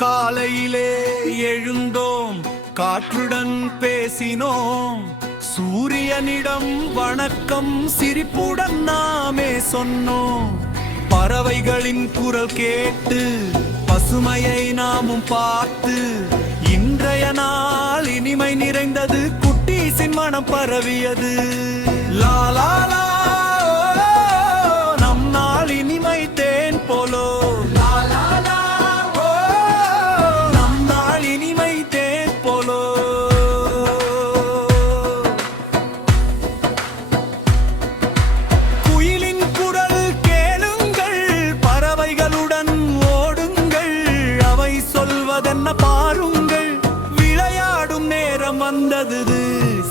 காலையிலே எழுந்தோம், காற்றுடன் பேசினோம், சூரியனிடம் வணக்கம் சிரிப்புடன் நாமே சொன்னோம். பறவைகளின் குரல் கேட்டு பசுமையை நாமும் பார்த்து இன்றைய நாள் இனிமை நிறைந்தது, குட்டீசின் மனம் பரவியது. லாலா நம் நாள் இனிமை தேன் போலோ, நம் நாள் இனிமை தேன் போலோ. குயிலின் குரல் கேளுங்கள், பறவைகளுடன் ஓடுங்கள், அவை சொல்வதென்ன பாருங்கள். விளையாடும் நேரம் வந்தது,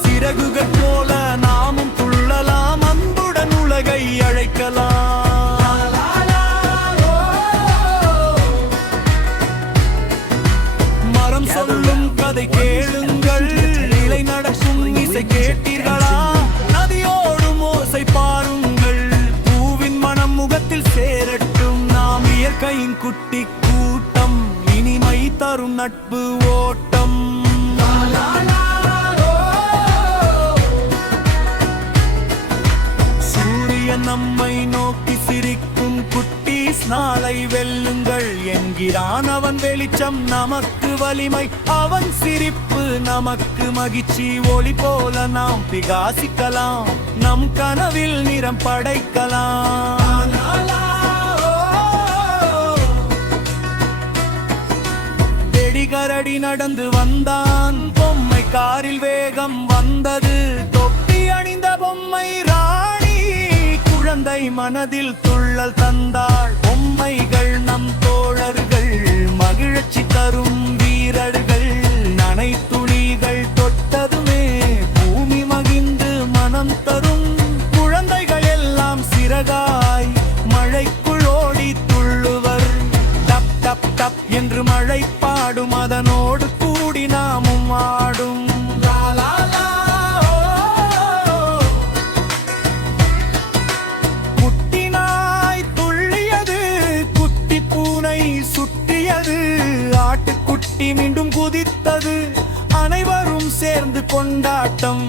சிறகுகள் போல நாமும் துள்ளலாம், அன்புடன் உலகை அழைக்கலாம். மரம் சொல்லும் கதை கேளுங்கள், நிலை நடக்கும் இசை கேட்டீர்களா? நதியோடும் ஓசை பாருங்கள், பூவின் மனம் முகத்தில் சேரட்டும். நாம் இயற்கையின் குட்டி கூட்டம், இனிமை தரும் நட்பு ஓட்டம். நம்மை நோக்கி சிரிக்கும் குட்டீஸ், நாளை வெல்லுங்கள் என்கிறான் அவன். வெளிச்சம் நமக்கு வலிமை, அவன் சிரிப்பு நமக்கு மகிழ்ச்சி. ஒளி போல நாம் பிரகாசிக்கலாம், நம் கனவில் நிறம் படைக்கலாம். வெடிகரடி நடந்து வந்தான் பொம்மை, காரில் வேகம் வந்தது, தொப்பி அணிந்த பொம்மை ராணி. குழந்தை மனதில் துள்ளல் தந்தாள், பொம்மைகள் நம் தோழர்கள், மகிழ்ச்சி தரும் வீரர்கள். நனை துளிகள் தொட்டதுமே பூமி மகிழ்ந்து மனம் தரும். குழந்தைகள் எல்லாம் சிறகாய் மழைக்குள் ஓடி துள்ளுவர். டப் டப் டப் என்று மழை பாடும், அதனோடு கூடி நாமும் ஆடும். ஆட்டுக்குட்டி மீண்டும் குதித்தது, அனைவரும் சேர்ந்து கொண்டாட்டம்.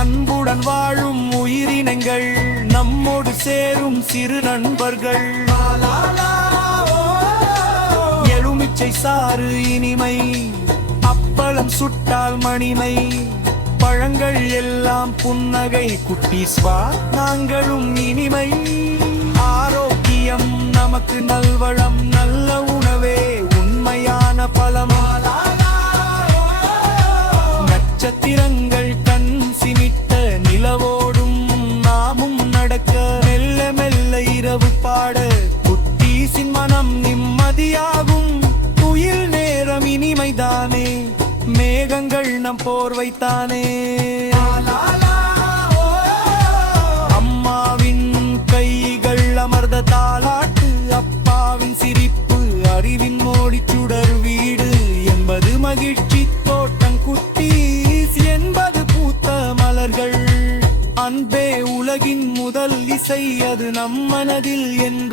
அன்புடன் வாழும் உயிரினங்கள், நம்மோடு சேரும் சிறு நண்பர்கள். எலுமிச்சை சாறு இனிமை, அப்பளம் சுட்டால் மணிமை, பழங்கள் எல்லாம் புன்னகை. குட்டீஸ்வா நாங்களும் இனிமை, ஆரோக்கியம் நமக்கு நல்வளம், நல்ல உணவே உண்மையான பலம். நட்சத்திரங்கள் கண் சிமிட்ட, நிலவோடும் நாமும் நடக்க, மெல்ல மெல்ல இரவு பாட, குட்டீசின் மனம் நிம்மதியாகும். குயில் நேரம் இனிமைதானே, மேகங்கள் நம் போர்வைத்தானே. அம்மாவின் கைகள் அமர்ந்த தாலாட்டு, அப்பாவின் சிரிப்பு, அறிவின் மோடி சுடர் வீடு என்பது மகிழ்ச்சி தோட்டம். குட்டீஸ் என்பது பூத்த மலர்கள், அன்பே உலகின் முதல் இசை, அது நம் மனதில் என்ற